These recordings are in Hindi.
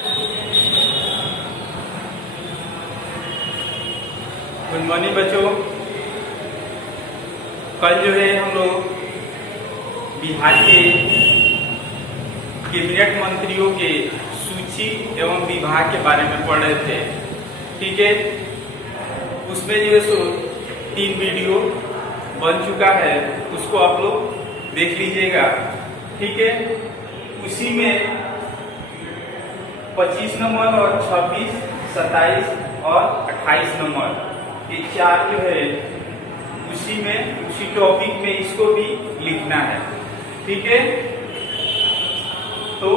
गुड मॉर्निंग बच्चों। कल जो है हम लोग बिहार के कैबिनेट मंत्रियों के सूची एवं विभाग के बारे में पढ़ रहे थे। ठीक है, उसमें जो है सो 3 वीडियो बन चुका है, उसको आप लोग देख लीजिएगा। ठीक है, उसी में 25 नंबर और 26, 27 और 28 नंबर ये 4 जो है उसी टॉपिक में इसको भी लिखना है। ठीक है, तो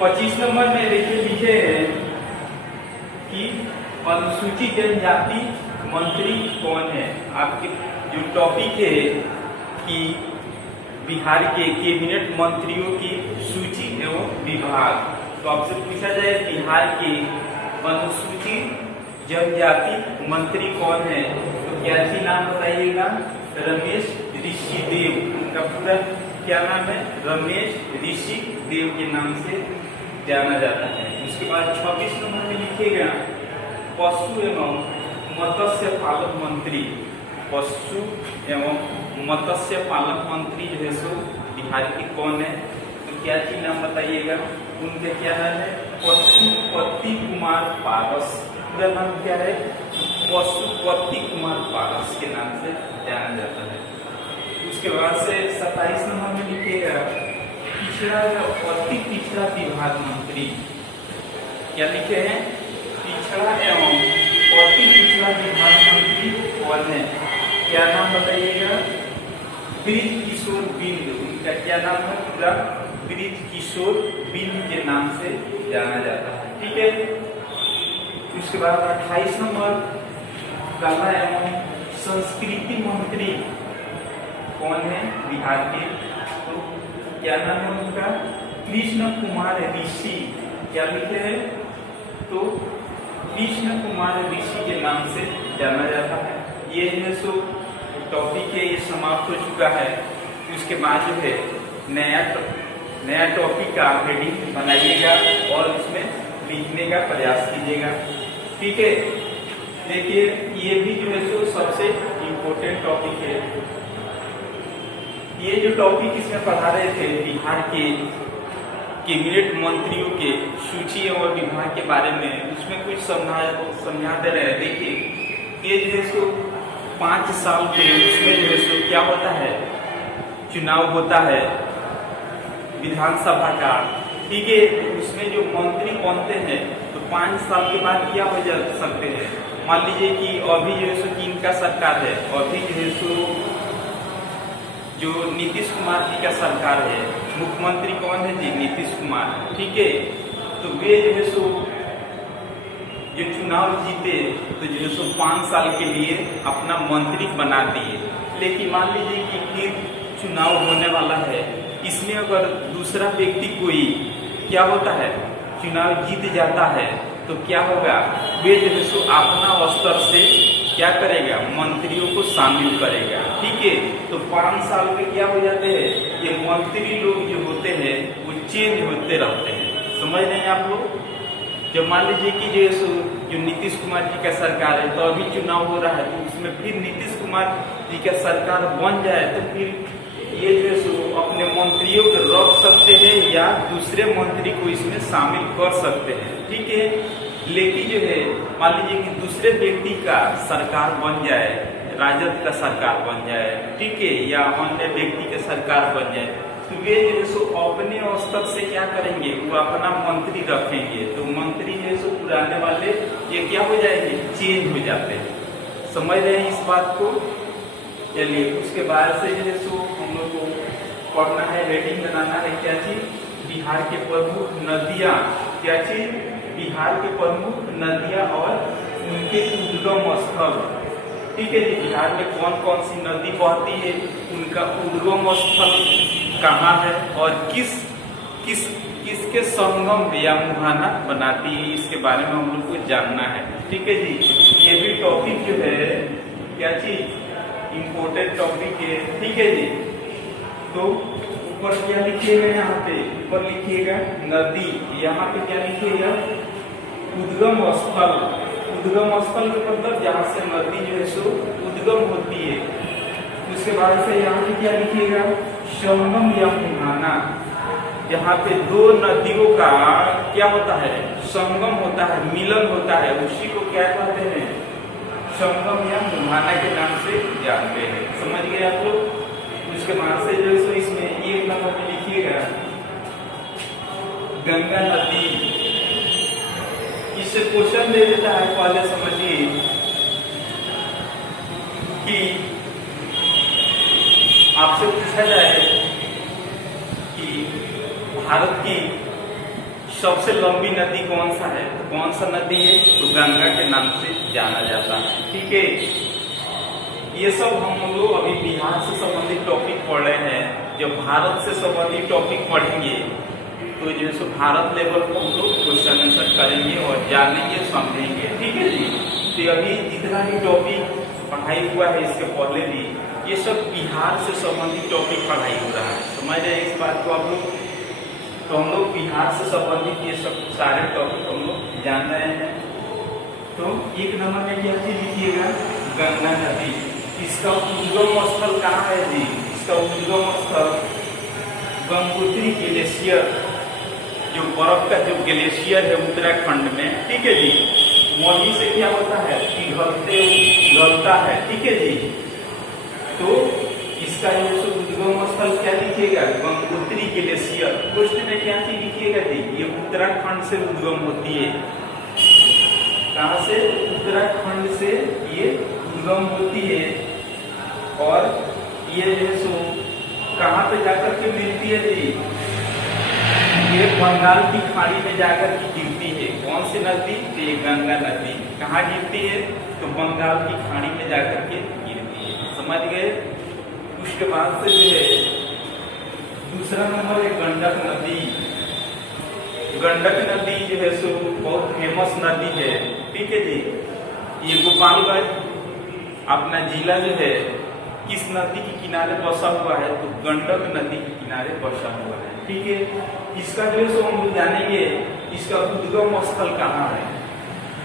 25 नंबर में देखिए लिखे हैं कि अनुसूचित जनजाति मंत्री कौन है। आपके जो टॉपिक है कि बिहार के कैबिनेट मंत्रियों की सूची एवं विभाग, तो आपसे पूछा जाए बिहार के अनुसूचित जनजाति मंत्री कौन है, तो क्या जी नाम बताइएगा? रमेश ऋषिदेव। उनका पूरा क्या नाम है? रमेश ऋषिदेव के नाम से जाना जाता है। उसके बाद 26 नंबर में लिखिएगा पशु एवं मत्स्य पालक मंत्री। पशु एवं मत्स्य पालक मंत्री जो है सो बिहार के कौन है, तो क्या जी नाम बताइएगा? उनका क्या नाम है? पशुपति कुमार पारस। पूरा नाम क्या है? पशुपति कुमार पारस के नाम से जाना जाता है। उसके बाद से 27 नंबर में लिखिएगा पिछड़ा या अति पिछड़ा विभाग मंत्री। क्या लिखे हैं? पिछड़ा एवं अति पिछड़ा विभाग मंत्री कौन है? क्या नाम बताइएगा? ब्रिज किशोर बिंद। उनका क्या नाम है? पूरा ब्रिज किशोर बिंद के नाम से जाना जाता है। ठीक है, उसके बाद 28 नंबर कला एवं संस्कृति मंत्री कौन है बिहार के, तो क्या नाम है उनका? कृष्ण कुमार ऋषि। क्या लिखे हैं? तो कृष्ण कुमार ऋषि के नाम से जाना जाता है। ये जो सो टॉपिक है ये समाप्त हो चुका है। उसके बाद जो है नया टॉपिक का हेडिंग बनाइएगा और उसमें लिखने का प्रयास कीजिएगा। ठीक है, देखिए ये भी जो है सो सबसे इम्पोर्टेंट टॉपिक है। ये जो टॉपिक इसमें पढ़ा रहे थे बिहार के कैबिनेट मंत्रियों के सूची और विभाग के बारे में, उसमें कुछ समझा दे रहे हैं। देखिए ये जो है सो 5 साल के उसमें जो है सो क्या होता है? चुनाव होता है विधानसभा का। ठीक है, उसमें जो मंत्री बनते हैं तो 5 साल के बाद क्या हो जा सकते हैं? मान लीजिए कि अभी जो है सो इनका सरकार है, अभी जो है सो जो नीतीश कुमार जी का सरकार है, मुख्यमंत्री कौन है जी? नीतीश कुमार। ठीक है, तो वे जो है सो जो चुनाव जीते तो जो है सो 5 साल के लिए अपना मंत्री बना दिए। लेकिन मान लीजिए कि फिर चुनाव होने वाला है, इसमें अगर दूसरा व्यक्ति कोई क्या होता है चुनाव जीत जाता है तो क्या होगा? वे जो है सो अपना स्तर से क्या करेगा? मंत्रियों को शामिल करेगा। ठीक है, तो 5 साल में क्या हो जाते हैं? ये मंत्री लोग जो होते हैं वो चेंज होते रहते हैं। समझ रहे हैं आप लोग? जब मान लीजिए कि जो है सो जो नीतीश कुमार जी का सरकार है तो अभी चुनाव हो रहा है, तो उसमें फिर नीतीश कुमार जी का सरकार बन जाए तो फिर ये जो है सो अपने मंत्रियों को रख सकते हैं या दूसरे मंत्री को इसमें शामिल कर सकते हैं। ठीक है, लेकिन जो है मान लीजिए कि दूसरे व्यक्ति का सरकार बन जाए, राजद का सरकार बन जाए, ठीक है, या अन्य व्यक्ति का सरकार बन जाए, तो वे जो है सो अपने स्तर से क्या करेंगे? वो अपना मंत्री रखेंगे। तो मंत्री जो है सो पुराने वाले ये क्या हो जाएंगे? चेंज हो जाते हैं। समझ रहे हैं इस बात को? चलिए, उसके बाद से जो है सो हम लोग को पढ़ना है, हेडिंग बनाना है क्या चीज? बिहार के प्रमुख नदियां। क्या चीज? बिहार के प्रमुख नदियां और उनके उद्गम स्थल। ठीक है जी, बिहार में कौन कौन सी नदी बहती है, उनका उद्गम स्थल कहाँ है और किसके संगम या मुहाना बनाती है, इसके बारे में हम लोग को जानना है। ठीक है जी, ये भी टॉपिक जो है क्या चीज? इम्पोर्टेंट टॉपिक है। ठीक है जी, तो ऊपर क्या लिखिएगा, यहाँ पे ऊपर लिखिएगा नदी, यहाँ पे क्या लिखिएगा उद्गम स्थल। उद्गम स्थल का मतलब जहाँ से नदी जो है सो उद्गम होती है। उसके बाद से यहाँ पे क्या लिखिएगा संगम या मुहाना, जहाँ पे दो नदियों का क्या होता है संगम होता है, मिलन होता है, उसी को क्या कहते हैं संगम या मुहाना के नाम से जानते हैं। समझ गए आप लोग। उसके बाद से जो है सो इसमें एक नंबर में लिखिएगा गंगा नदी। इससे क्वेश्चन दे देता है, पहले समझिए कि आपसे पूछा जाए कि भारत की सबसे लंबी नदी कौन सा है, तो कौन सा नदी है, तो गंगा के नाम से जाना जाता है। ठीक है, ये सब हम लोग अभी बिहार से संबंधित टॉपिक पढ़ रहे हैं। जब भारत से संबंधित टॉपिक पढ़ेंगे तो जो है भारत लेवल को हम लोग क्वेश्चन आंसर करेंगे और जानेंगे समझेंगे। ठीक है जी। तो अभी जितना भी टॉपिक पढ़ाई हुआ है इसके पहले भी ये सब बिहार से संबंधित टॉपिक पढ़ाई हो रहा है। समझ रहे इस बात को आप लोग। तो हम लोग बिहार से संबंधित ये सब सारे टॉपिक हम लोग जान रहे हैं। तो एक नंबर में क्या चीज लिखिएगा गंगा नदी। इसका उद्गम स्थल कहाँ है जी, इसका उद्गम स्थल गंगोत्री ग्लेशियर, जो बर्फ का जो ग्लेशियर है उत्तराखंड में। ठीक है जी, वहीं से क्या होता है पिघलता है। ठीक है जी। तो इसका जो उद्गम स्थल क्या लिखिएगा गंगोत्री ग्लेशियर। क्वेश्चन में क्या चीज लिखिएगा जी, ये उत्तराखंड से उद्गम होती है। कहाँ से, उत्तराखंड से ये उद्गम होती है और ये जो सो कहाँ पे जाकर के मिलती है जी, ये बंगाल की खाड़ी में जाकर के गिरती है। कौन सी नदी, तो ये गंगा नदी। कहाँ गिरती है, तो बंगाल की खाड़ी में जाकर के गिरती है। समझ गए। उसके बाद से जो है दूसरा नंबर है गंडक नदी। गंडक नदी जो है सो बहुत फेमस नदी है। ठीक है जी। ये गोपालगंज अपना जिला जो है किस नदी के किनारे बसा हुआ है, तो गंडक नदी के किनारे बसा हुआ है। ठीक है। इसका जो है सो हम लोग जानेंगे इसका उद्गम स्थल कहाँ है।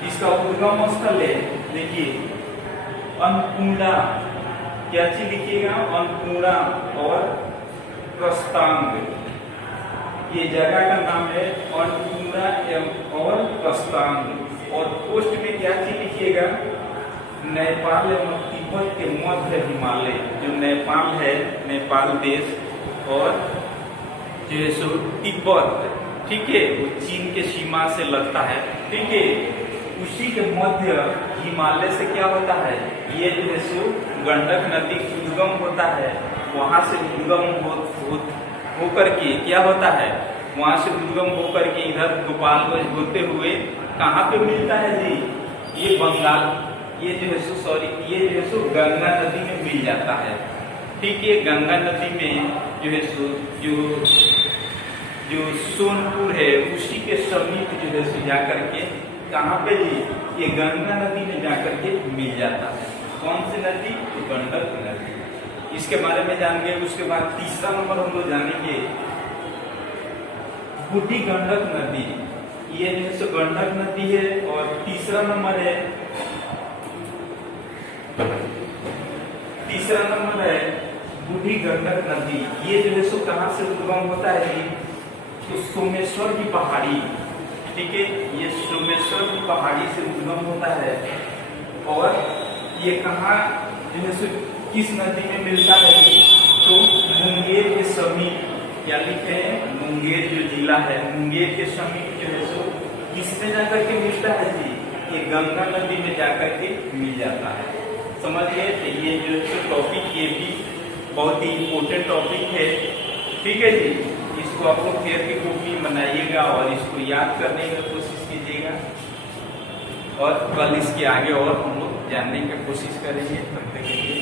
इसका उद्गम स्थल है देखिए अन्नपूर्णा। क्या चीज लिखिएगा अन्नपूर्णा और प्रस्तांग, ये जगह का नाम है अन्नपूर्णा और प्रस्तांग। और पोस्ट में क्या चीज लिखिएगा नेपाल एवं तिब्बत के मध्य हिमालय। जो नेपाल है, नेपाल देश, और जो है सो तिब्बत, ठीक है, वो चीन के सीमा से लगता है। ठीक है, उसी के मध्य हिमालय से क्या होता है, ये जो है सो गंडक नदी उद्गम होता है। वहां से उद्गम होकर के क्या होता है, वहां से उद्गम होकर के इधर गोपालगंज होते हुए कहाँ पे मिलता है जी, ये बंगाल, ये जो है सो ये जो है सो गंगा नदी में मिल जाता है। ठीक है, गंगा नदी में जो है सो जो सोनपुर है उसी के समीप जो है सो जाकर के कहाँ पे जी, ये गंगा नदी में जाकर के मिल जाता है। कौन सी नदी, तो गंडक नदी। इसके बारे में जानेंगे। उसके बाद तीसरा नंबर हम लोग जानेंगे बूढ़ी गंडक नदी। ये जो है सो गंडक नदी है। और तीसरा नंबर है बूढ़ी गंडक नदी। ये जो है सो कहाँ से उद्गम होता है जी, तो सोमेश्वर की पहाड़ी। ठीक है, ये सोमेश्वर की पहाड़ी से उद्गम होता है। और ये कहाँ जो है सो किस नदी में मिलता है जी, तो मुंगेर के समीप। क्या लिखे हैं, मुंगेर जो जिला है, मुंगेर के समीप जो है सो किसमें जाकर के मिलता है जी, ये गंगा नदी में जाकर के मिल जाता है। समझ गए। तो ये जो टॉपिक ये भी बहुत ही इम्पोर्टेंट टॉपिक है। ठीक है जी। इसको आप लोग फेयर की कॉपी बनाइएगा और इसको याद करने की कोशिश कीजिएगा। और कल इसके आगे और हम लोग जानने की कोशिश करेंगे। तब तक के लिए